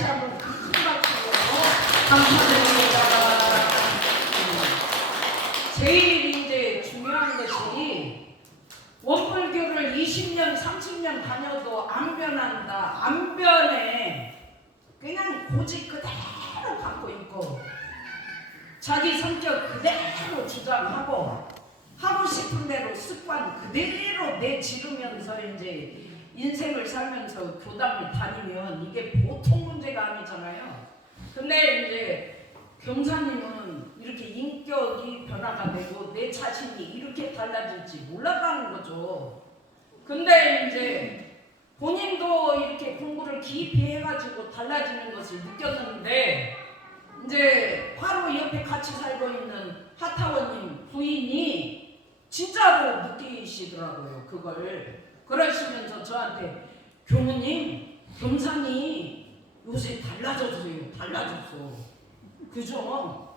다시 한번 큰 박수로 감사드립니다. 제일 이제 중요한 것이 원불교를 20년, 30년 다녀도 안 변한다. 안 변해. 그냥 고집 그대로 갖고 있고 자기 성격 그대로 주장하고 하고 싶은 대로 습관 그대로 내지르면서 이제 인생을 살면서 교당을 다니면 이게 보통 문제가 아니잖아요. 근데 이제 경사님은 이렇게 인격이 변화가 되고 내 자신이 이렇게 달라질지 몰랐다는 거죠. 근데 이제 본인도 이렇게 공부를 깊이 해가지고 달라지는 것을 느꼈는데 이제 바로 옆에 같이 살고 있는 하타원님 부인이 진짜로 느끼시더라고요. 그걸 그러시면서 저한테 교무님 경산이 요새 달라졌어요. 달라졌어. 그죠?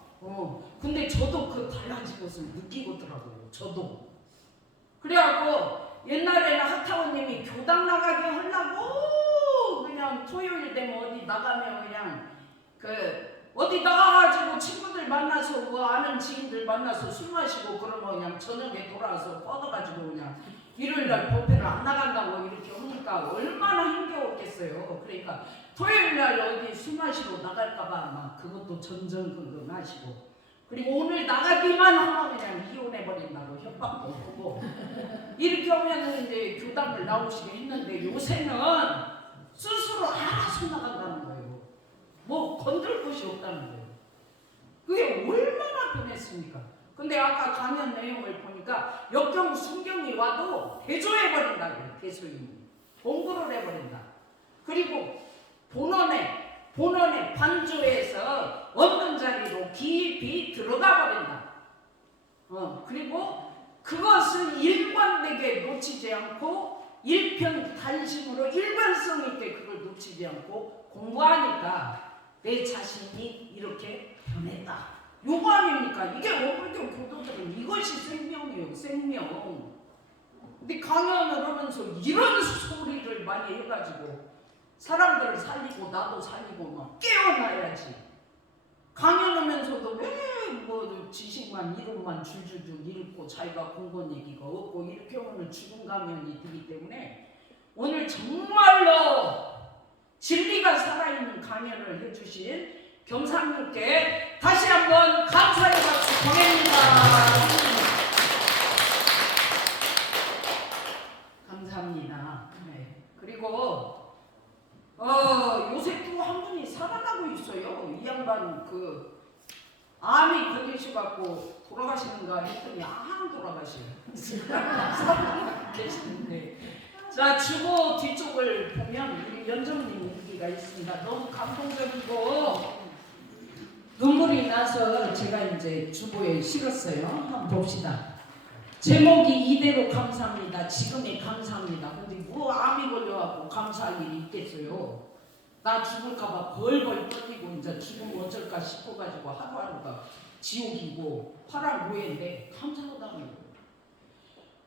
근데 저도 그 달라진 것을 느끼고더라고요. 저도. 그래갖고 옛날에는 하타원님이 교당 나가게 하려고 그냥 토요일 되면 어디 나가면 그냥 어디 나가가지고 친구들 만나서 뭐 아는 지인들 만나서 술 마시고 그러면 그냥 저녁에 돌아와서 뻗어가지고 그냥 일요일날 법회를 안 나간다고 이렇게 하니까 얼마나 힘겨웠겠어요. 그러니까 토요일날 어디 술 마시러 나갈까봐 막 그것도 전전긍긍하시고 그리고 오늘 나가기만 하면 그냥 이혼해버린다고 협박도 하고 이렇게 하면 이제 교당을 나오시게 했는데 요새는 스스로 알아서 나간다는 거예요. 뭐 건들 곳이 없다는 거예요. 그게 얼마나 변했습니까? 근데 아까 강연 내용을 보니까 역경 순경이 와도 대조해버린다고요. 대소인이 공부를 해버린다. 그리고 본원의 반조에서 없는 자리로 깊이 들어가 버린다. 그리고 그것을 일관되게 놓치지 않고 일편단심으로 일관성 있게 그걸 놓치지 않고 공부하니까 내 자신이 이렇게 변했다. 요거 아닙니까? 이게 원불교 교도들은 이것이 생명이에요. 생명. 근데 강연을 하면서 이런 소리를 많이 해가지고 사람들을 살리고 나도 살리고 막 깨어나야지. 강연하면서도 왜 뭐 지식만 이론만 줄줄줄 읽고 자기가 공부한 얘기가 없고 이렇게 오늘 죽은 강연이 되기 때문에 오늘 정말로 진리가 살아있는 강연을 해주신 경상님께 다시 한번 감사의 박수 보냅니다. 감사합니다. 네. 그리고 요새 또 한 분이 살아나고 있어요. 이 양반 암이 걸리셔갖고 돌아가시는가 했더니 안 돌아가셔요. 계시는데 자 주보 뒤쪽을 보면 우리 연정님 얘기가 있습니다. 너무 감동적이고 눈물이 나서 제가 이제 주보에 실었어요. 한번 봅시다. 제목이 이대로 감사합니다. 지금이 감사합니다. 근데 뭐 암이 걸려갖고 감사할 일이 있겠어요. 나 죽을까봐 벌벌 떨리고 이제 죽으면 어쩔까 싶어가지고 하루하루가 지옥이고 파란고해인데 감사하다는 거예요.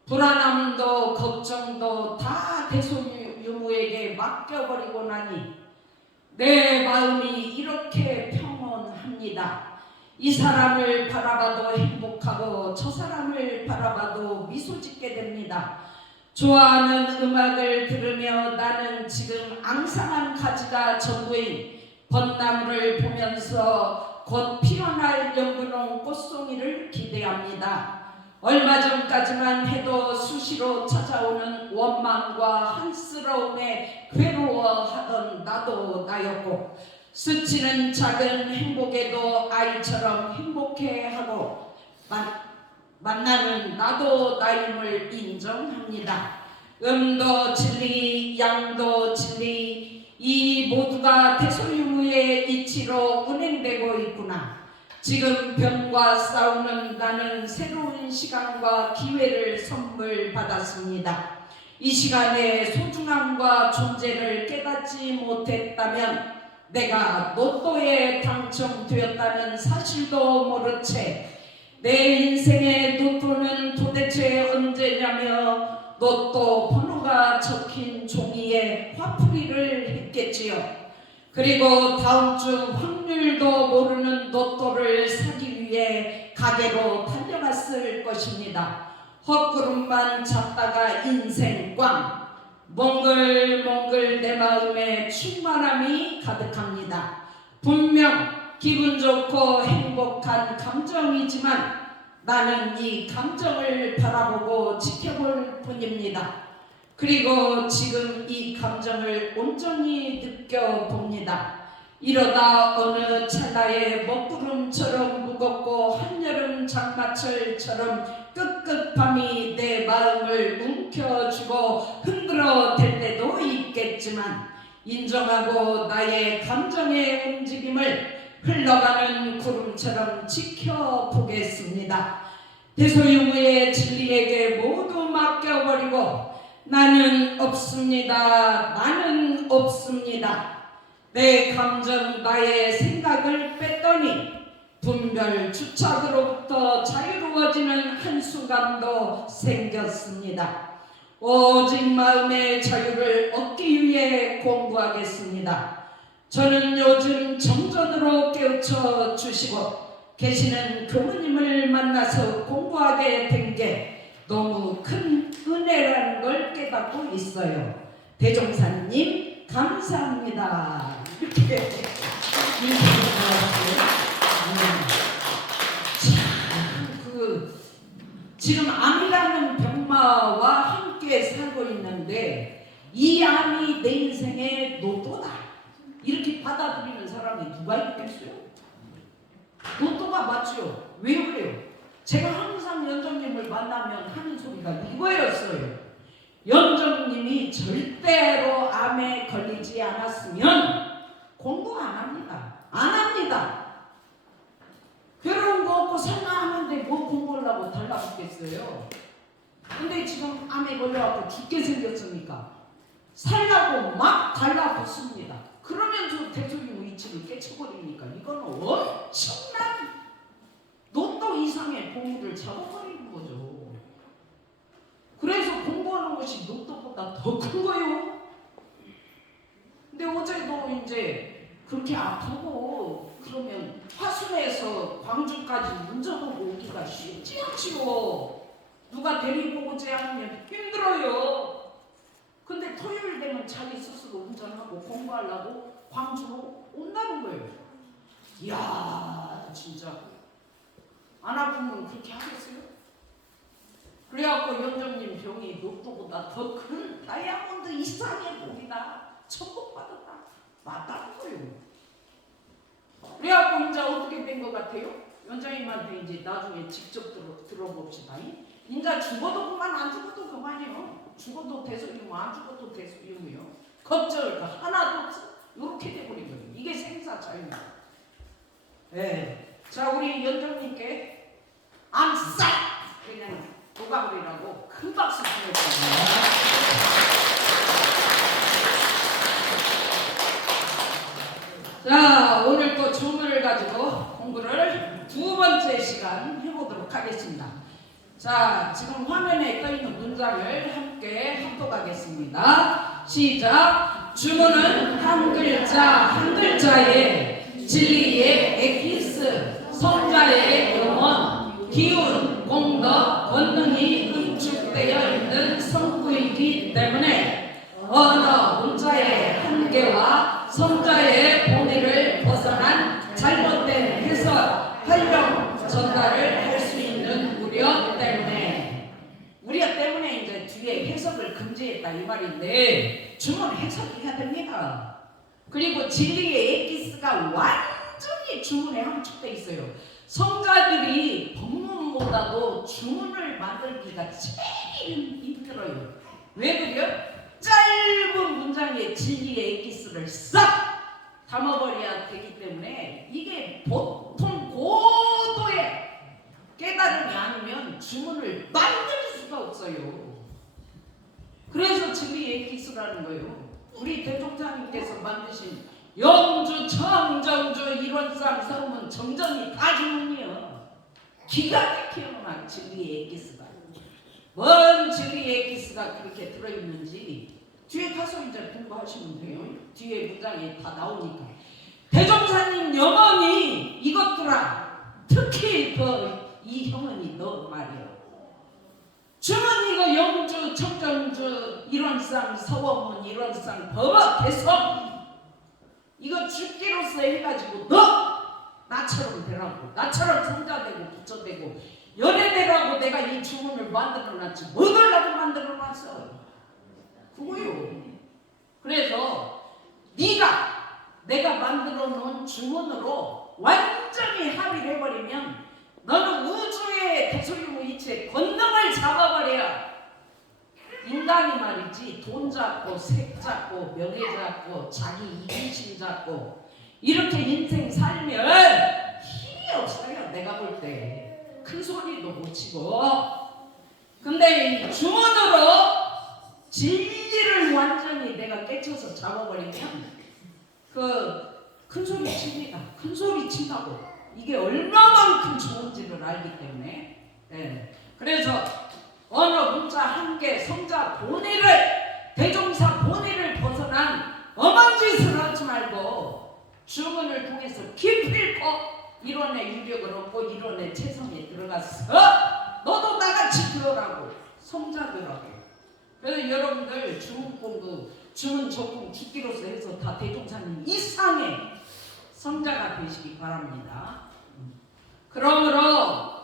불안함도 걱정도 다 대소유무에게 맡겨버리고 나니 내 마음이 이렇게 평온합니다. 이 사람을 바라봐도 행복하고 저 사람을 바라봐도 미소 짓게 됩니다. 좋아하는 음악을 들으며 나는 지금 앙상한 가지가 전부인 벚나무를 보면서 곧 피어날 연분홍 꽃송이를 기대합니다. 얼마 전까지만 해도 수시로 찾아오는 원망과 한스러움에 괴로워하던 나도 나였고 스치는 작은 행복에도 아이처럼 행복해하고 만나는 나도 나임을 인정합니다. 음도 진리, 양도 진리, 이 모두가 대소유무의 이치로 운행되고 있구나. 지금 병과 싸우는 나는 새로운 시간과 기회를 선물 받았습니다. 이 시간의 소중함과 존재를 깨닫지 못했다면 내가 로또에 당첨되었다는 사실도 모른 채 내 인생의 로또는 도대체 언제냐며 로또 번호가 적힌 종이에 화풀이를 했겠지요. 그리고 다음 주 확률도 모르는 로또를 사기 위해 가게로 달려갔을 것입니다. 헛구름만 잡다가 인생 꽝. 몽글몽글 내 마음에 충만함이 가득합니다. 분명 기분 좋고 행복한 감정이지만 나는 이 감정을 바라보고 지켜볼 뿐입니다. 그리고 지금 이 감정을 온전히 느껴봅니다. 이러다 어느 찰나에 먹구름처럼 무겁고 한여름 장마철처럼 끄끄밤이 내 마음을 움켜쥐고 흔들어댈 때도 있겠지만 인정하고 나의 감정의 움직임을 흘러가는 구름처럼 지켜보겠습니다. 대소유무의 진리에게 모두 맡겨버리고 나는 없습니다. 나는 없습니다. 내 감정, 나의 생각을 뺐더니 분별 주착으로부터 자유로워지는 한순간도 생겼습니다. 오직 마음의 자유를 얻기 위해 공부하겠습니다. 저는 요즘 정전으로 깨우쳐 주시고 계시는 교무님을 만나서 공부하게 된 게 너무 큰 은혜라는 걸 깨닫고 있어요. 대종사님 감사합니다. 이렇게 지금 암이라는 병마와 함께 살고 있는데 이 암이 내 인생의 로또다 이렇게 받아들이는 사람이 누가 있겠어요? 로또가 맞죠? 왜 그래요? 제가 항상 연정님을 만나면 하는 소리가 이거였어요. 연정님이 절대로 암에 걸리지 않았으면 공부 안 합니다. 안 합니다. 괴로운 거 없고 살만 하는데 뭐 공부하려고 달라붙겠어요. 근데 지금 암에 걸려갖고 죽게 생겼으니까 살라고 막 달라붙습니다. 그러면서 대소유무 이치를 깨쳐버리니까 이거는 엄청난 로또 이상의 보물을 잡아버리는 거죠. 그래서 공부하는 것이 로또보다 더 큰 거예요. 근데 어제도 이제 그렇게 아프고 그러면 화순에서 광주까지 운전하고 오기가 쉽지 않지요. 누가 데리고 오지 않으면 힘들어요. 근데 토요일 되면 자기 스스로 운전하고 공부하려고 광주로 온다는 거예요. 이야 진짜 안 아프면 그렇게 하겠어요? 그래갖고 연정님 병이 로또보다 더 큰 다이아몬드 이상의 복이다. 천국받았다. 맞다는 거예요. 그래갖고 이제 어떻게 된 것 같아요? 연정님한테 이제 나중에 직접 들어봅시다. 인자 죽어도 그만 안 죽어도 그만이요. 죽어도 대소유무 안 죽어도 대소유무요. 걱정을 하나도 없어. 이렇게 돼버린 거예요. 이게 생사 자유입니다. 네. 자 우리 연정님께 암싹 그냥 녹아버리라고 큰 박수 주셨습니다. 자 오늘 또 주문을 가지고 공부를 두 번째 시간 해보도록 하겠습니다. 자 지금 화면에 떠있는 문장을 함께 합독하겠습니다. 시작. 주문은 한 글자 한 글자에 진리의 에키스 성자의 영혼 기운 공덕 권능이 응축되어 있는 성구이기 때문에 언어 문자의 한계와 성자의 본의를 벗어난 잘못된 해석 활용 전달을 할 수 있는 우려 때문에 이제 뒤에 해석을 금지했다 이 말인데 주문 해석해야 됩니다. 그리고 진리의 에키스가 완전히 주문에 함축되어 있어요. 성가들이 법문보다도 주문을 만들기가 제일 힘들어요. 왜 그래요? 짧은 문장에 진리의 에키스를 싹 담아버려야 되기 때문에 이게 보통 고도의 깨달음이 아니면 주문을 만들 수가 없어요. 그래서 진리의 에키스라는 거예요. 우리 대종사님께서 만드신 영주, 청정주, 일원상, 서문, 정정이 다 주문이요. 기가 막혀만 진리의 에키스가. 뭔 진리의 에키스가 그렇게 들어있는지 뒤에 가서 이제 공부하시면 돼요. 뒤에 문장이 다 나오니까. 대종사님 영원히 이것들아, 특히 이 형은이 너 말이요. 주머니가 영주, 청정주, 일원상, 서원문, 일원상, 법학, 개성 이거 죽기로서 해가지고 너 나처럼 되라고, 나처럼 성자되고 부처되고 연애되라고 내가 이 주문을 만들어놨지 뭐 하려고 만들어놨어. 그거요. 그래서 내가 만들어 놓은 주문으로 완전히 합의를 해버리면 너는 우주의 대소유무 이치의 권능을 잡아버려. 인간이 말이지 돈 잡고 색 잡고 명예 잡고 자기 이기심 잡고 이렇게 인생 살면 힘이 없어요. 내가 볼 때 큰 소리도 못 치고. 근데 이 주문으로 진리를 완전히 내가 깨쳐서 잡아버리면 큰 소리 칩니다. 큰 소리 친다고. 이게 얼마만큼 좋은지를 알기 때문에. 네. 그래서 언어 문자 한계 성자 본의를 대종사 본의를 벗어난 엄한 짓을 하지 말고 주문을 통해서 기필코 이론의 유력을 얻고 이론의 체성에 들어가서 너도 나같이 되어라고 성자들하고. 그래서 여러분들 주문 공부 주문 적응 죽기로서 해서 다 대종사님 이상의 성자가 되시기 바랍니다. 그러므로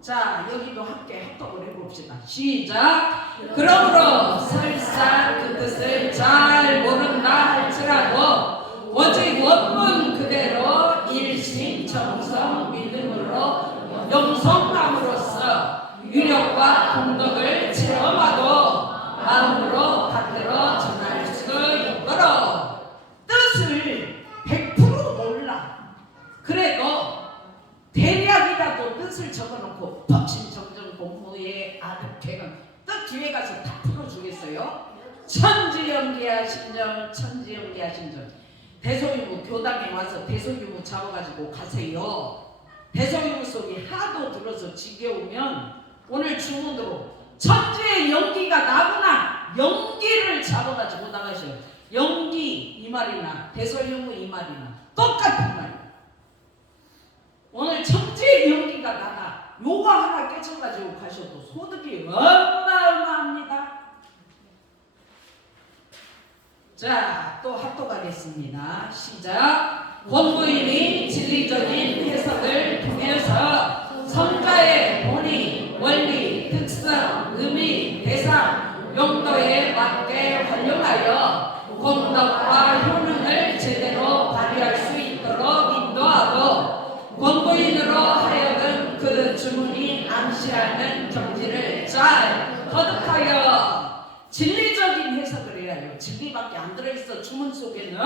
자 여기도 함께 합독을 해봅시다. 시작. 그러므로 설사 그 뜻을 잘 모른다 할지라도 오직 원문 그대로 일심정성 믿음으로 영성함으로써 유력과 공덕을 체험하고 마음으로 받들어 전할 수 있도록 뜻을 100% 몰라. 그래도 대략이라도 뜻을 적어놓고 법신정정 공무의 아득회는 뜻 뒤에 가서 다 풀어주겠어요. 천지연기하신정 천지연기하신정. 대소유무 교당에 와서 대소유무 잡아가지고 가세요. 대소유무 속이 하도 들어서 지겨우면 오늘 주문으로 천지의 연기가 나구나 연기를 잡아가지고 나가셔요. 연기 이 말이나 대소유무 이 말이나 똑같은 말이에요. 오늘 천지의 연기가 나가 요거 하나 깨쳐가지고 가셔도 소득이 어마어마합니다. 자, 또 합독하겠습니다. 시작. 권부인이 진리적인 해석을 통해서 성자의 본의, 원리, 특성, 의미, 대상, 용도에 맞게 활용하여 공덕과 효능을 제대로 발휘할 수 있도록 인도하고 권부인으로 하여금 그 주문이 암시하는 경지를 잘 거듭하여 진리적인 해석을 해야 해요. 진리밖에 안 들어있어. 주문 속에는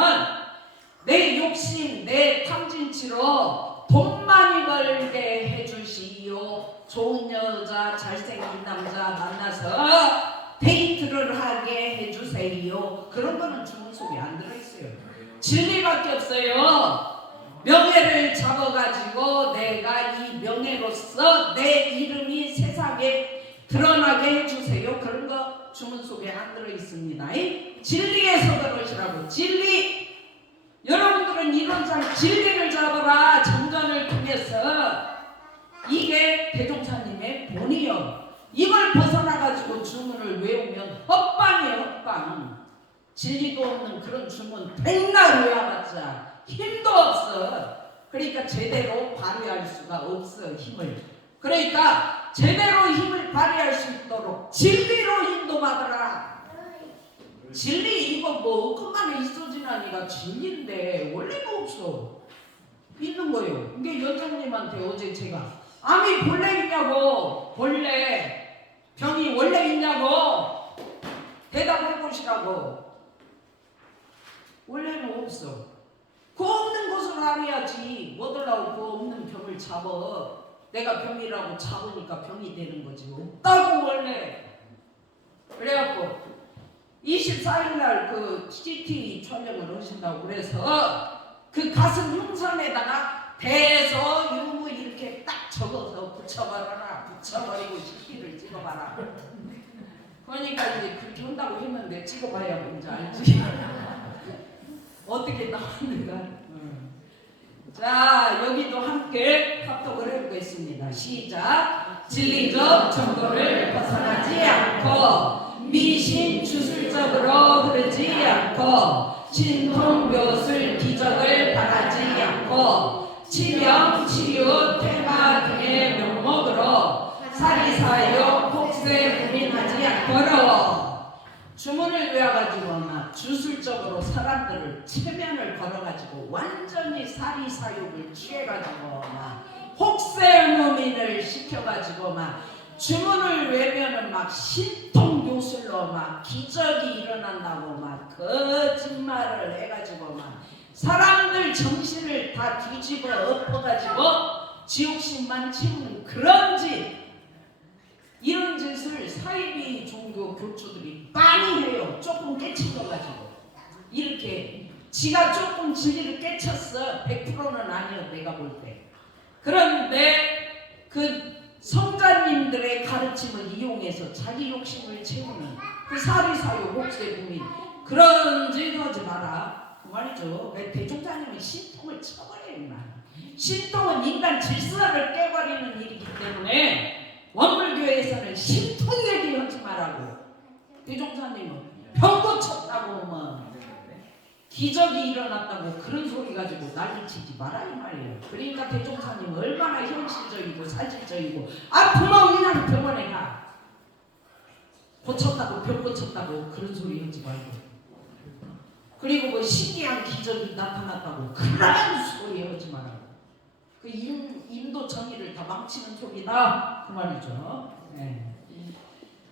내 욕심, 내 탐진치로 돈 많이 벌게 해주시오. 좋은 여자, 잘생긴 남자 만나서 데이트를 하게 해주세요. 그런 거는 주문 속에 안 들어있어요. 진리밖에 없어요. 명예를 잡아가지고 내가 이 명예로서 내 이름이 세상에 드러나게 해주세요. 그런 거 주문 속에 안 들어있습니다. 진리에서 들으시라고. 진리. 여러분들은 이론상 진리를 잡아라. 정전을 통해서 이게 대종사님의 본이요. 이걸 벗어나가지고 주문을 외우면 헛방이에요. 헛방. 진리도 없는 그런 주문 백날 외워봤자 힘도 없어. 그러니까 제대로 발휘할 수가 없어. 힘을. 그러니까 제대로 힘을 발휘할 수 있도록 진리로 인도받아라. 진리 이거 뭐 그만에 있어지나니가 진리인데 원래는 없어. 있는 거예요. 이게 연장님한테 어제 제가 암이 본래 있냐고, 본래 병이 원래 있냐고 대답해 보시라고. 원래는 없어. 그 없는 것을 알아야지. 뭐더라고 그 없는 병을 잡아. 내가 병이라고 잡으니까 병이 되는 거지. 없다고 원래. 그래갖고 24일날 그 CT 촬영을 하신다고 그래서 그 가슴 흉선에다가 대소유무 이렇게 딱 적어서 붙여버려라. 붙여버리고 CT를 찍어봐라. 그러니까 이제 그렇게 한다고 했는데 찍어봐야 뭔지 알지. 어떻게 나왔는가. 자, 여기도 함께 합독을 해보겠습니다. 시작. 진리적 정도를 벗어나지 않고 미신 주술적으로 흐르지 않고 신통묘술 기적을 바라지 않고 치명, 치유, 퇴마 등의 명목으로 사리사욕, 혹세, 불인하지 않도록 주문을 외워가지고나 주술적으로 사람들을 체면을 걸어가지고 완전히 사리사욕을 취해가지고나 혹세무민을 시켜가지고 막 주문을 외면은 막 신통교술로 막 기적이 일어난다고 막 거짓말을 해가지고 막 사람들 정신을 다 뒤집어 엎어가지고 지옥심만 치우는 그런 짓, 이런 짓을 사이비 종교 교주들이 많이 해요. 조금 깨친 거 가지고 이렇게 지가 조금 진리를 깨쳤어. 100%는 아니요, 내가 볼 때. 그런데 그 성자님들의 가르침을 이용해서 자기 욕심을 채우는 그 사리사욕 혹세무민, 그런 짓 하지 마라 그 말이죠. 대종사님은 신통을 쳐버려요. 이 말. 신통은 인간 질서를 깨버리는 일이기 때문에 원불교에서는 신통 얘기 하지 말라고. 대종사님은 병 고쳤다고 뭐 기적이 일어났다고 그런 소리 가지고 난리치지 마라 이 말이에요. 그러니까 대종사님은 얼마나 현실적이고 사실적이고 아프면 그냥 병원에 가. 고쳤다고 병 고쳤다고 그런 소리 하지 말고. 그리고 뭐 신기한 기적이 나타났다고 그런 소리 하지 말라고. 그 인도 정의를 다 망치는 소리다 그 말이죠. 네.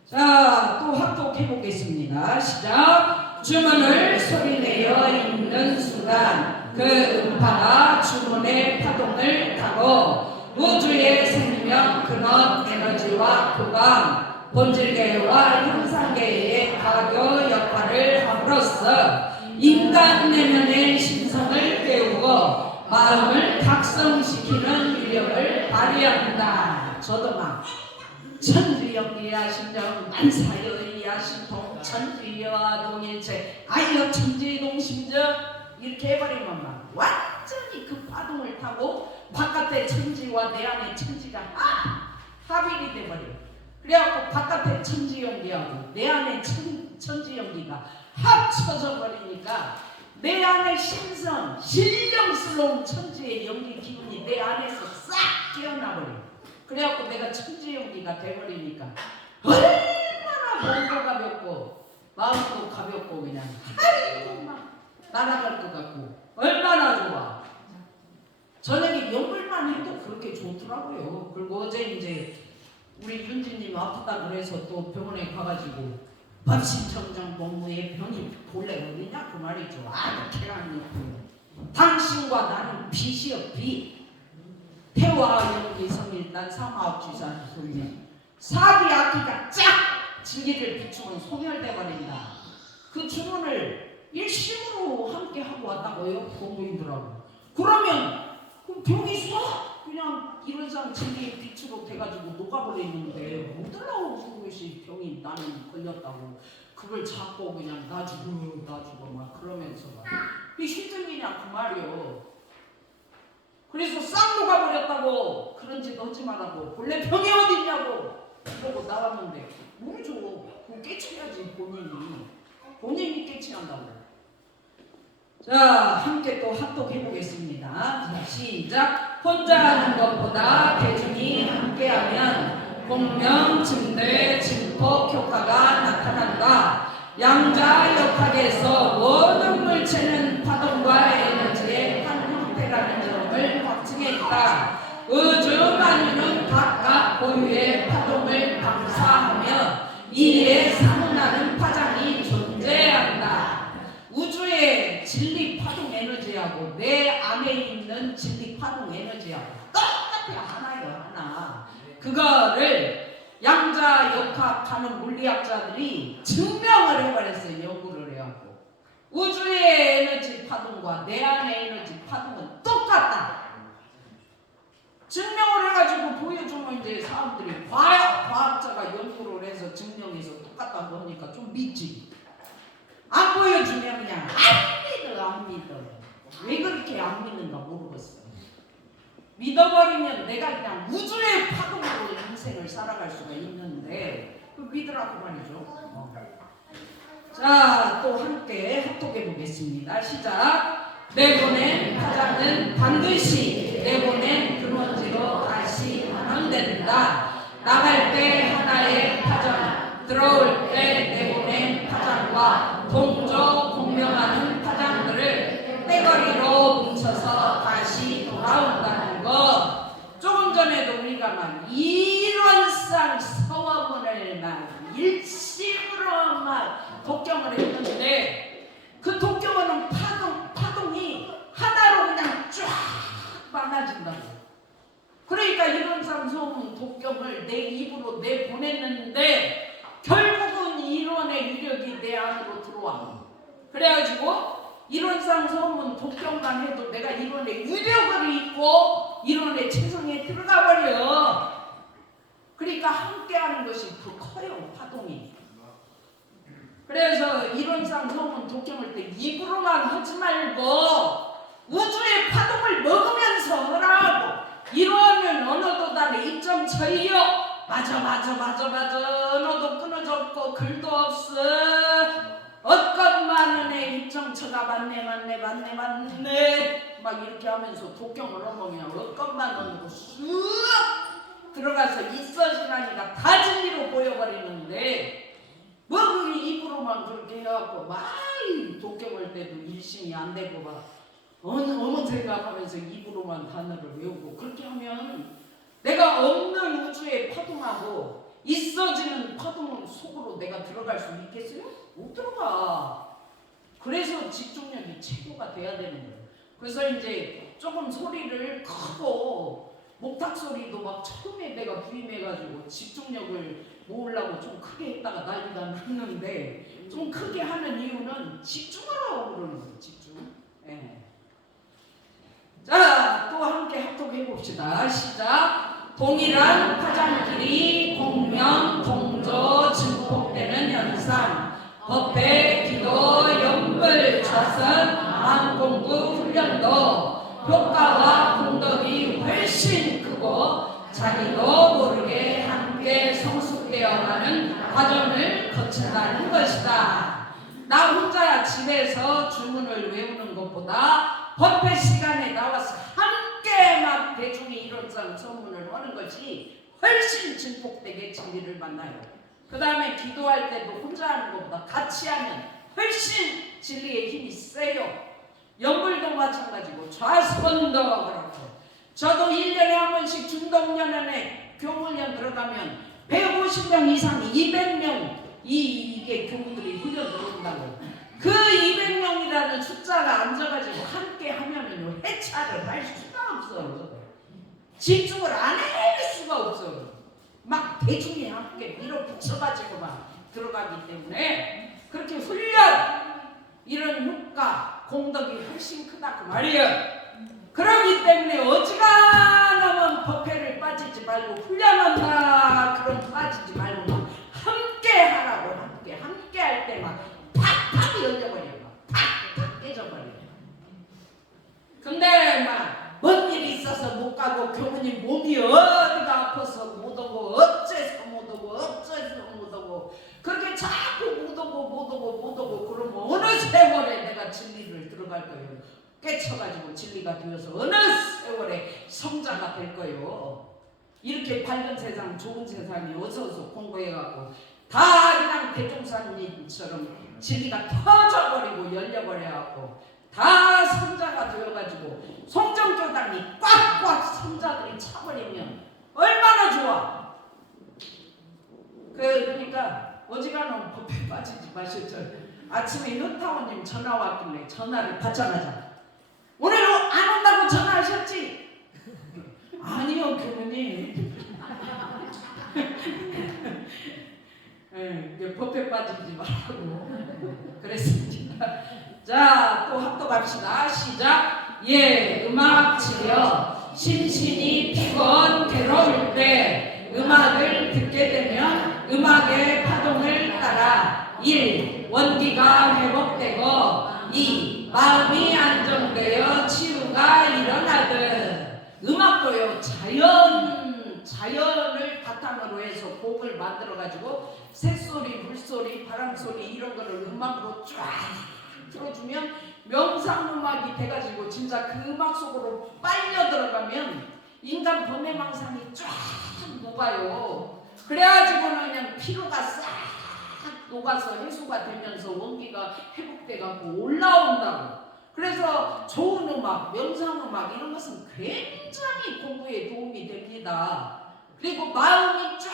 자, 또 합독해 보겠습니다. 시작. 주문을 소리내어 읽는 순간 그 음파가 주문의 파동을 타고 우주의 생명, 근원, 에너지와 교감, 본질계와 형상계의 가교 역할을 함으로써 인간 내면의 신성을 깨우고 마음을 각성시키는 위력을 발휘한다. 저도 막 천주영기야 심정 만사여이야 신통 천주여와 동일체 아이여 천지동심정 이렇게 해버리면 막 완전히 그 파동을 타고 바깥의 천지와 내 안의 천지가 합일이 돼버려. 그래갖고 바깥의 천지연기하고 내 안의 천지연기가 합쳐져 버리니까 내 안의 신성 신령스러운 천지의 연기 기운이 내 안에서 싹 깨어나버려. 그래갖고 내가 천지연기가 돼버리니까 얼마나 몸도 가볍고 마음도 가볍고 그냥 막 날아갈 것 같고 얼마나 좋아. 저녁에 연불만 해도 그렇게 좋더라고요. 그리고 어제 이제 우리 윤지님 아프다 그래서 또 병원에 가가지고 법신청정 복무의 병이 본래 어디냐 그 말이죠. 아주 쾌감이 있고요. 당신과 나는 빛이요 빛. 태와 연기 성일단 삼화업주사 소리면 사기 악기가 쫙 진리를 비추면 소멸돼 버린다. 그 주문을 일심으로 함께 하고 왔다고요 공부인들하고. 그러면 그 병이 쏙 그냥 이런상 진리의 빛으로 돼가지고 녹아버리는데 못 올라오는 것이 병이 나는 걸렸다고 그걸 잡고 그냥 나 죽어 막 그러면서 막 이게 힘들기냐 그 말이요. 그래서 싹 녹아버렸다고 그런 짓 하지 말라고. 본래 병이 어딨냐고 그러고 나왔는데 모르죠. 그거 깨쳐야지 본인이 깨쳐한다고. 자, 함께 또 합독해 보겠습니다. 자, 시작. 혼자 하는 것보다 대중이 함께하면 공명, 증대, 증폭 효과가 나타난다. 양자역학에서 모든 물체는 파동과 에너지의 한 형태라는 점을 확증했다. 우주 만유는 각각 고유의 파동을 방사하며 이에 상응하는 파장이 존재한다. 우주의 진리 파동 에너지하고 내 안에 있는 진리 파동 에너지하고 똑같아요. 하나예요, 하나. 그거를 양자역학하는 물리학자들이 증명을 해버렸어요. 연구를 해갖고 우주의 에너지 파동과 내 안의 에너지 파동은 똑같다. 증명을 해가지고 보여주면 이제 사람들이 과학자가 연구를 해서 증명해서 똑같다고 하니까 좀 믿지. 안 보여주면 그냥 안 믿어. 왜 그렇게 안 믿는가 모르겠어. 믿어버리면 내가 그냥 우주의 파동으로 인생을 살아갈 수가 있는데 그 믿으라고 말이죠. 자, 또 함께 합독해 보겠습니다. 시작. 내보낸 파장은 반드시 내보낸 근원지로 다시 반환된다. 나갈 때 하나의 파장, 들어올 때 내보낸 파장과 동조 공명하는 파장들을 떼거리로 뭉쳐서 다시 돌아온다는 것. 조금 전에도 우리가 막 일원상 서원문을 막 일심으로 막 독경을 했는데 그 독경은 파동이 하나로 그냥 쫙 많아진다고. 그러니까 일원상 서원 독경을 내 입으로 내보냈는데 결국은 일원의 위력이 내 안으로 들어와. 그래가지고 일원상 서원 독경만 해도 내가 일원의 위력을 입고 일원의 체성에 들어가 버려. 그러니까 함께하는 것이 더 커요, 파동이. 그래서 일원상 서원 독경할 때 입으로만 하지 말고 우주의 파동을 먹으면서 하라고. 이러면 언어도 다내 입점 처이요. 맞아. 언어도 끊어졌고 글도 없어. ot것만은의 입정처가 맞네 막 이렇게 하면서 독경을 하면 그냥 ot것만은으로 쑥 들어가서 있어지라니까 다 진리로 보여버리는데 뭐 그게 입으로만 그렇게 해갖고 막 독경할 때도 일심이 안 되고 막 어머 생각하면서 입으로만 단어를 외우고 그렇게 하면 내가 없는 우주의 파동하고 있어지는 파동 속으로 내가 들어갈 수 있겠어요? 못 들어가. 그래서 집중력이 최고가 돼야 되는 거예요. 그래서 이제 조금 소리를 크고 목탁 소리도 막 처음에 내가 부임해가지고 집중력을 모으려고 좀 크게 했다가 난리가 났는데 좀 크게 하는 이유는 집중하라고 그러는 거예요. 집중. 네. 자, 또 함께 합독해 봅시다. 시작. 동일한 파장끼리 공명, 동조, 증폭되는 현상, 법회, 기도, 연불, 자선, 마음공부, 훈련도 효과와 공덕이 훨씬 크고 자기도 모르게 함께 성숙되어가는 과정을 거친다는 것이다. 나 혼자 집에서 주문을 외우는 것보다 법회 시간에 나와서 함께 막 대중이 일원상 선문을 하는 것이 훨씬 증폭되게 진리를 만나요. 그 다음에 기도할 때도 혼자 하는 것보다 같이 하면 훨씬 진리의 힘이 세요. 연불도 마찬가지고 좌선도 그렇고. 저도 1년에 한 번씩 중동연연에 교문련 들어가면 150명 이상 200명 이게 교무들이 훈련 들어온다고. 그 200명이라는 숫자가 앉아가지고 함께 하면은요 해차를 할 수가 없어. 집중을 안 해낼 수가 없어. 막 대중이 함께 밀어붙여가지고 막 들어가기 때문에 그렇게 훈련 이런 효과 공덕이 훨씬 크다 그 말이에요. 그러기 때문에 어지간하면 법회를 빠지지 말고 훈련한다 그럼 빠지지 말고 막 함께 하라고. 함께 할 때 막 팍팍 열려버려. 팍팍 깨져버려. 근데 막 뭔 일이 있어서 못 가고 교무님 몸이 어디가 아파서 못 오고 어째서 못 오고 그렇게 자꾸 못 오고 그러면 어느 세월에 내가 진리를 들어갈 거예요. 깨쳐가지고 진리가 되어서 어느 세월에 성자가 될 거예요. 이렇게 밝은 세상 좋은 세상이 어서 공부해갖고 다 그냥 대종사님처럼 진리가 터져버리고 열려버려갖고 다 성자가 되어가지고 송정교당이 꽉꽉 성자들이 차버리면 얼마나 좋아. 그러니까 어지간하면 법에 빠지지 마시죠. 아침에 현타원님 전화 왔길래 전화를 받자마자 오늘 안 온다고 전화하셨지? 아니요 교무님. 네, 법에 빠지지 말라고 그랬습니다. 자, 또 합독합시다. 시작. 예, 음악 치려 심신이 피곤 괴로울 때 음악을 듣게 되면 음악의 파동을 따라 1. 원기가 회복되고 2. 마음이 안정되어 치유가 일어나듯 음악도요 자연을 바탕으로 해서 곡을 만들어 가지고 새소리, 물소리, 바람소리 이런 거를 음악으로 쫙 들어주면 명상음악이 돼가지고 진짜 그 음악 속으로 빨려 들어가면 인간 범해망상이 쫙 녹아요. 그래가지고는 그냥 피로가 싹 녹아서 해소가 되면서 원기가 회복돼가고 올라온다고. 그래서 좋은 음악, 명상음악 이런 것은 굉장히 공부에 도움이 됩니다. 그리고 마음이 쫙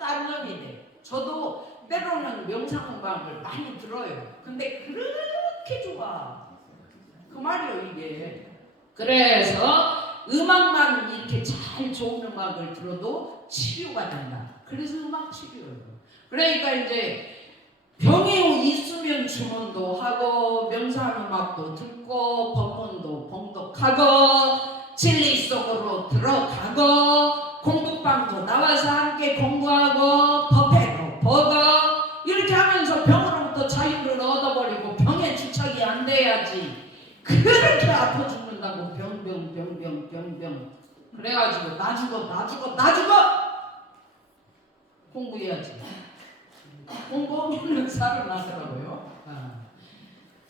안정이 돼. 저도 때로는 명상음악을 많이 들어요. 근데 그렇게 좋아. 그 말이에요 이게. 그래서 음악만 이렇게 잘 좋은 음악을 들어도 치료가 된다. 그래서 음악 치료예요. 그러니까 이제 병이 있으면 주문도 하고 명상음악도 듣고 법문도 봉독하고 진리 속으로 들어가고 공부방도 나와서 함께 공부하고 법회도 보고 이렇게 하면서 병으로부터 자유를 얻어버리고 병에 주착이 안 돼야지. 그렇게 아파 죽는다고 병 그래가지고 나 죽어 공부해야지. 공부하면 살아나더라고요.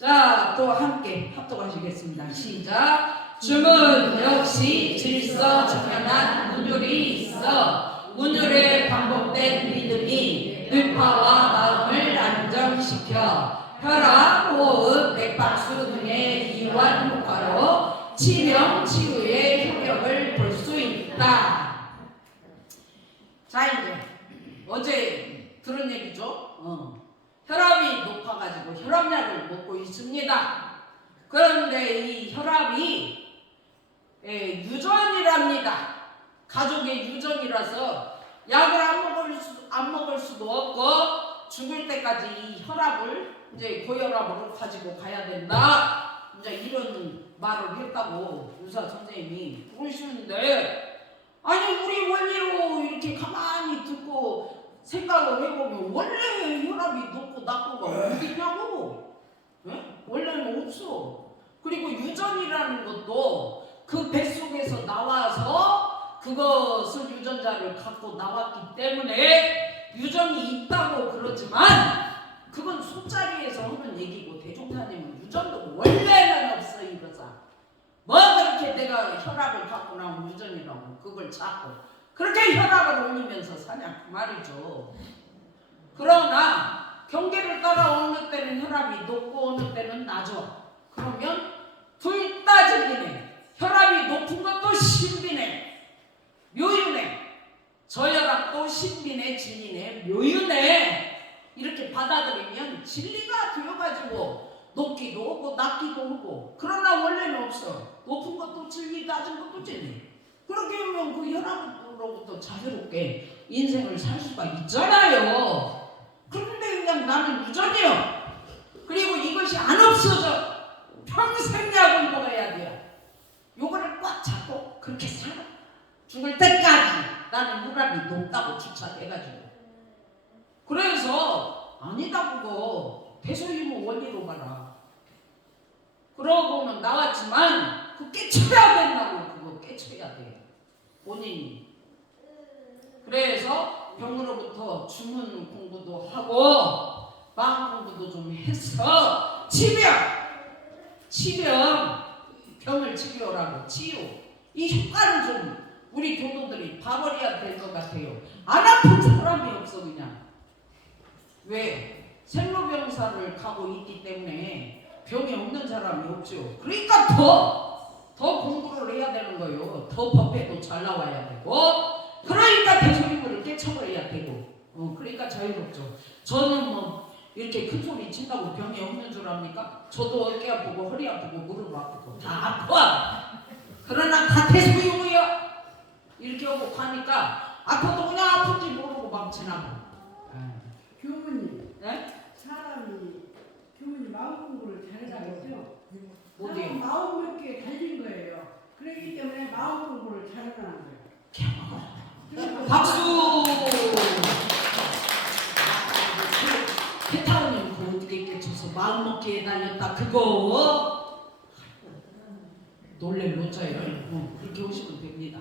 자, 또 함께 합독하시겠습니다. 시작. 춤은 역시 질서 정연한 운율이 있어 운율에 반복된 리듬이 뇌파와 마음을 안정시켜 혈압, 호흡, 맥박수 등의 이완 효과로 치명, 치유의 효력을 볼 수 있다. 자, 이제 어제 들은 얘기죠. 혈압이 높아가지고 혈압약을 먹고 있습니다. 그런데 이 혈압이 유전이랍니다. 가족의 유전이라서 약을 안 먹을 수도 없고 죽을 때까지 이 혈압을 이제 고혈압으로 가지고 가야 된다. 이제 이런 말을 했다고 의사 선생님이 그러시는데, 아니 우리 원리로 이렇게 가만히 듣고 생각을 해보면 원래 혈압이 높고 낮고가 어디냐고. 원래는 없어. 그리고 유전이라는 것도 그 뱃속에서 나와서 그것을 유전자를 갖고 나왔기 때문에 유전이 있다고 그러지만 그건 술자리에서 하는 얘기고 대종사님은 유전도 원래는 없어. 이거자 뭐 그렇게 내가 혈압을 갖고 나온 유전이라고 그걸 찾고 그렇게 혈압을 올리면서 사냐 그 말이죠. 그러나 경계를 따라 어느 때는 혈압이 높고 어느 때는 낮아. 그러면 둘 다 질리네. 혈압이 높은 것도 신비네, 묘유네. 저혈압도 신비네, 진리네, 묘유네. 이렇게 받아들이면 진리가 되어가지고 높기도 하고 낮기도 하고. 그러나 원래는 없어. 높은 것도 진리, 낮은 것도 진리. 그렇게 하면 그 혈압으로부터 자유롭게 인생을 살 수가 있잖아요. 그런데 그냥 나는 유전이요. 그리고 이것이 안 없어져. 평생 약을 먹어야 돼요. 요거를 꽉 잡고 그렇게 살아. 죽을 때까지 나는 혈압이 높다고 주착해가지고. 그래서 아니다 그거 대소이모 원리로 봐라. 그러고는 나왔지만 그 깨쳐야 된다고. 그거 깨쳐야 돼 본인이. 그래서 병으로부터 주문 공부도 하고 마음 공부도 좀 해서 병을 치료라고. 치유 이 효과를 좀 우리 교도들이 봐버려야 될 것 같아요. 안 아픈 사람이 없어 그냥. 왜? 생로병사를 가고 있기 때문에 병이 없는 사람이 없죠. 그러니까 더 공부를 해야 되는 거예요. 더 법회도 잘 나와야 되고, 그러니까 대소리물을 깨쳐버려야 되고, 그러니까 자유롭죠. 저는 뭐 이렇게 큰 소리 친다고 병이 없는 줄 압니까? 저도 어깨 아프고 허리 아프고 무릎 아프고 다 아파. 그러나 다 대소이고요. 이렇게 하고 가니까 아파도 그냥 아픈지 모르고 막 지나고. 교무님, 네? 교무님 마음 공부를 잘해야겠죠? 뭐지? 마음 몇 개 달린 거예요. 그렇기 때문에 마음 공부를 잘하는 거예요. 박수! 이거 놀래면 놓자요. 그렇게 오시면 됩니다.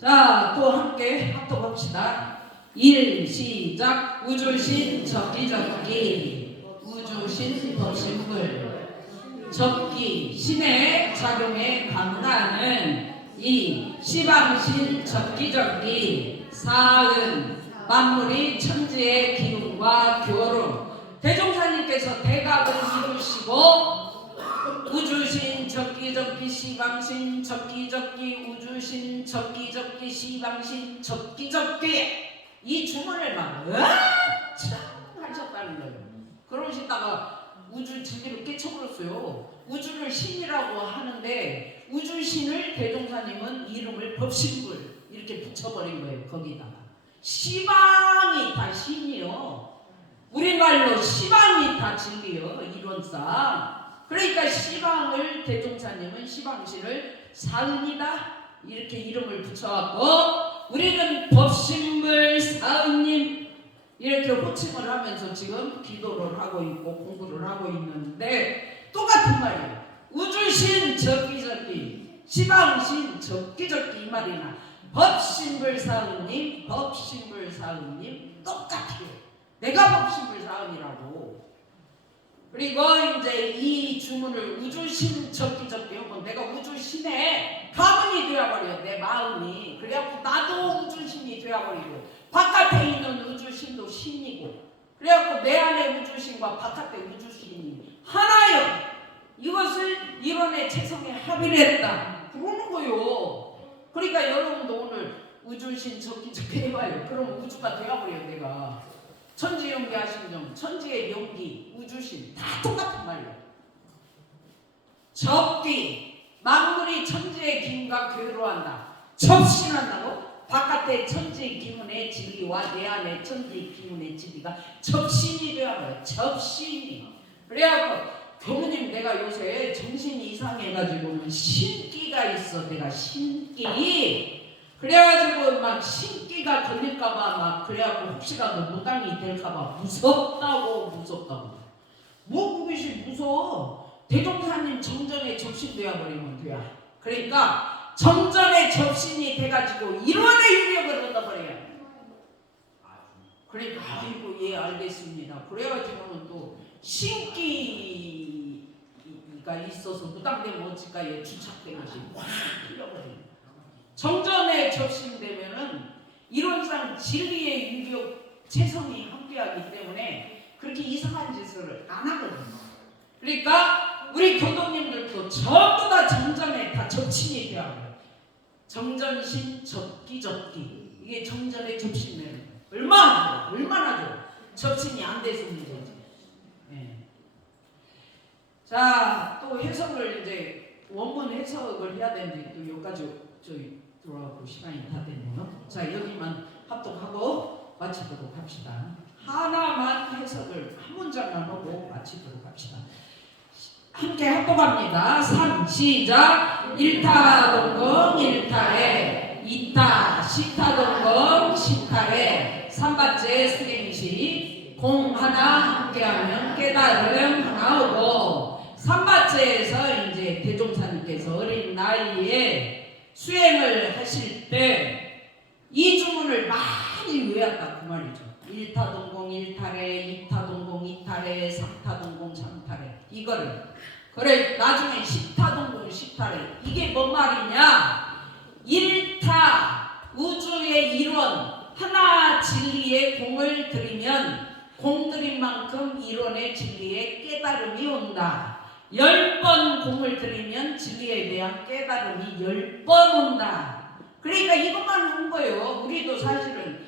자, 또 함께 합독합시다. 1 시작. 우주신 적기적기 우주신 법신물 적기 신의 작용에 감나는 2 시방신 적기적기 사은 만물이 천지의 기운과 교로 대종사님께서 대각을 이루시고 우주신 적기적기 시방신 적기적기 우주신 적기적기 시방신 적기적기 이 주문을 막 하셨다는 거예요. 그러시다가 우주 진리를 깨쳐버렸어요. 우주를 신이라고 하는데 우주신을 대종사님은 이름을 법신불 이렇게 붙여버린 거예요. 거기다가 시방이 다 신이요. 우리말로 시방이 다 진리요. 이론상. 그러니까 시방을 대종사님은 시방신을 사은이다 이렇게 이름을 붙여갖고 우리는 법신물 사은님 이렇게 호칭을 하면서 지금 기도를 하고 있고 공부를 하고 있는데 똑같은 말이에요. 우주신 적기적기 시방신 적기적기 이 말이나 법신물 사은님 법신물 사은님 똑같아요. 내가 법신물 사은이라고. 그리고 이제 이 주문을 우주신 적기적기 하면 내가 우주신의 가문이 되어버려 내 마음이. 그래갖고 나도 우주신이 되어버리고 바깥에 있는 우주신도 신이고 그래갖고 내 안에 우주신과 바깥에 우주신이 하나요. 이것을 이론의 체성에 합의를 했다 그러는 거요. 그러니까 여러분도 오늘 우주신 적기적기 해봐요. 그럼 우주가 되어버려 내가. 천지연기 하심정 천지의 연기 우주신 다 똑같은 말이야. 적기 만물이 천지의 기운과 교류한다. 접신한다고 바깥의 천지의 기운의 진리와 내 안의 천지의 기운의 진리가 접신이 되어버려. 접신이. 그래갖고 교무님 내가 요새 정신이 이상해가지고는 신기가 있어. 내가 신기. 그래가지고 막 신기가 걸릴까봐 막 그래갖고 혹시라도 무당이 될까봐 무섭다고. 뭐 그것이 무서워. 대종사님 정전에 접신되어 버리면 돼요. 그러니까 정전에 접신이 돼가지고 이론의 유력을 얻어버려요. 그러니까 아이고 예 알겠습니다. 그래가지고는 또 신기가 있어서 무당되면 어찌까요. 주착된 것이 확 흘려버려요. 정전에 접신되면은 이론상 진리의 유력 체성이 함께하기 때문에 그렇게 이상한 짓을 안 하거든요. 그러니까 우리 교도님들도 전부 다 정전에 다 접신이 되어야 해요. 정전신 접기 이게 정전에 접신되는 거예요. 얼마나 좋아. 접신이 안 돼서 문제지. 네. 자, 또 해석을 이제 원문 해석을 해야 되는데 또 여기까지 저희 들어가고 시간이 다 됐네요. 자, 여기만 합독하고 마치도록 합시다. 하나만 해석을 한 문장만 하고 마치도록 합시다. 함께 합독합니다. 3 시작. 1타 동공 1타에 2타 시타 동공 시타에 3바째 수행시 공 하나 함께하면 깨달음 하나 오고 3바째에서 이제 대종사님께서 어린 나이에 수행을 하실 때 이 주문을 많이 외웠다 그 말이죠. 1타 동공 1타래 2타 동공 2타래 3타 동공 3타래 이거를 그래 나중에 10타 동공 10타래 이게 뭔 말이냐. 1타 우주의 이론 하나 진리에 공을 들이면 공 들인 만큼 이론의 진리에 깨달음이 온다. 10번 공을 들이면 진리에 대한 깨달음이 10번 온다. 그러니까 이것만 한 거예요. 우리도 사실은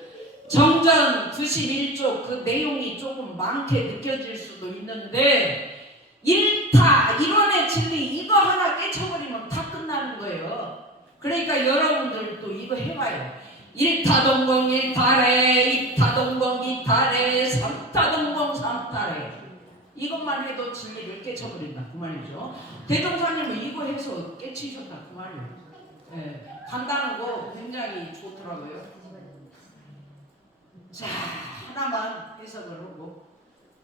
정전 91쪽 그 내용이 조금 많게 느껴질 수도 있는데 1타 이론의 진리 이거 하나 깨쳐버리면 다 끝나는 거예요. 그러니까 여러분들도 이거 해봐요. 1타 동공 1타래 2타 동공 2타래 3타 동공 3타래 이것만 해도 진리를 깨쳐버린다 그 말이죠. 대종사님은 이거 해서 깨치셨다 그 말이에요. 네, 간단한 거 굉장히 좋더라고요. 자, 하나만 해석을 하고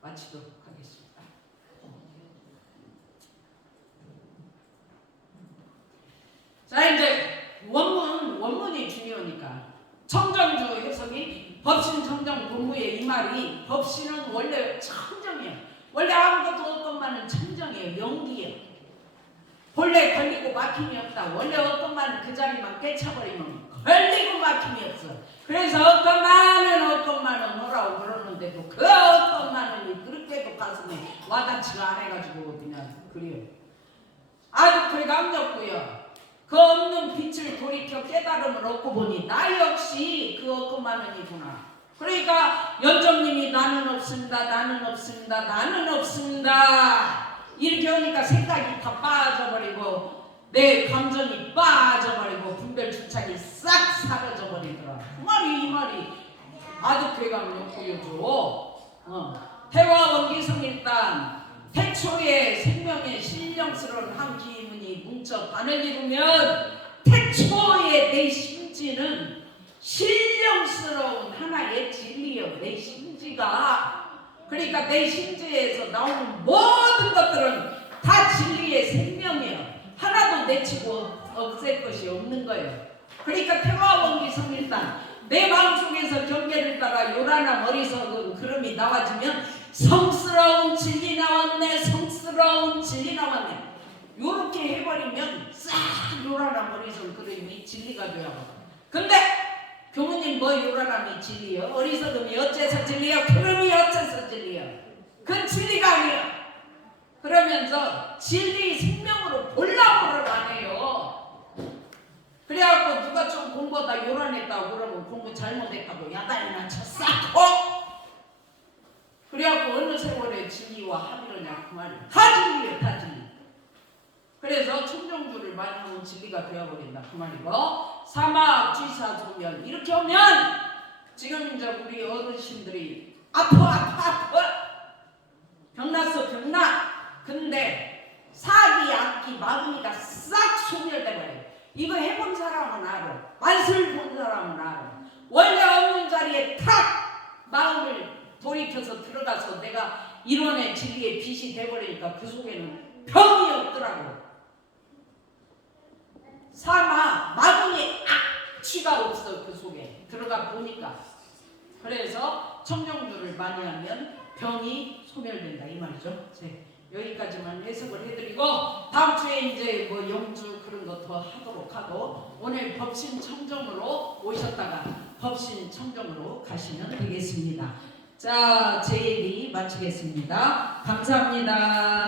마치도록 하겠습니다. 그러니까 청정주 해석이 법신 청정 공부의 이 말이 법신은 원래 청정이에요. 원래 아무것도 없건만은 청정이에요. 영기예요. 본래 걸리고 막힘이 없다. 원래 없건만은 그 자리만 깨쳐버리면 걸리고 막힘이 없어. 그래서 없건만은 오라고 그러는데도 그 없건만은 그렇게도 가슴에 와닿지가 않아가지고 그냥 그래요. 아주 그게 감졌고요. 그 없는 빛을 돌이켜 깨달음을 얻고 보니 나 역시 그 없건만은이구나. 그러니까 연정님이 나는 없습니다. 나는 없습니다. 나는 없습니다. 이렇게 하니까 생각이 다 빠져버리고 내 감정이 빠져버리고 분별 주착이 싹 사라져버리더라. 그 말이 이 말이 아주 괴감을 보여줘. 태화원기성일단 태초의 생명의 신령스러운 한 기문이 뭉쳐 반을 이루면 태초의 내 심지는 신령스러운 하나의 진리요. 내 심지가 그러니까 내 심지에서 나오는 모든 것들은 다 진리의 생명이에요. 하나도 내치고 없앨 것이 없는 거예요. 그러니까 태화원기성일단 내 마음속에서 경계를 따라 요란한 어리석은 그름이 나와지면 성스러운 진리 나왔네. 성스러운 진리 나왔네. 요렇게 해버리면 싹 요란한 어리석은 그림이 진리가 되어요. 근데 교무님 뭐 요란함이 진리요? 어리석음이 어째서 진리요? 그름이 어째서 진리요? 그건 진리가 아니에요. 그러면서 진리 생명으로 볼라고를 안 해요. 그래갖고 누가 좀 공부하다 요란했다고 그러면 공부 잘못했다고 야단이나 쳤싸고 그래갖고 어느 세월에 진리와 합이러냐 그 말이에요. 다 진리예요. 다 진리. 그래서 청정주를 많이 하면 진리가 되어버린다 그 말이고 사막 취사 소멸 이렇게 하면 지금 이제 우리 어르신들이 아파 병났어 병나. 근데 사기 악기 마귀가 싹 소멸돼버려요. 이거 해본 사람은 알아. 맛을 본 사람은 알아. 원래 없는 자리에 탁 마음을 돌이켜서 들어가서 내가 이론의 진리의 빛이 돼버리니까 그 속에는 병이 없더라고. 사마 마귀의 악취가 없어. 그 속에 들어가 보니까. 그래서 청정주를 많이 하면 병이 소멸된다 이 말이죠. 여기까지만 해석을 해드리고 다음 주에 이제 뭐 영주 그런 거 더 하도록 하고 오늘 법신 청정으로 오셨다가 법신 청정으로 가시면 되겠습니다. 자, 제 얘기 마치겠습니다. 감사합니다.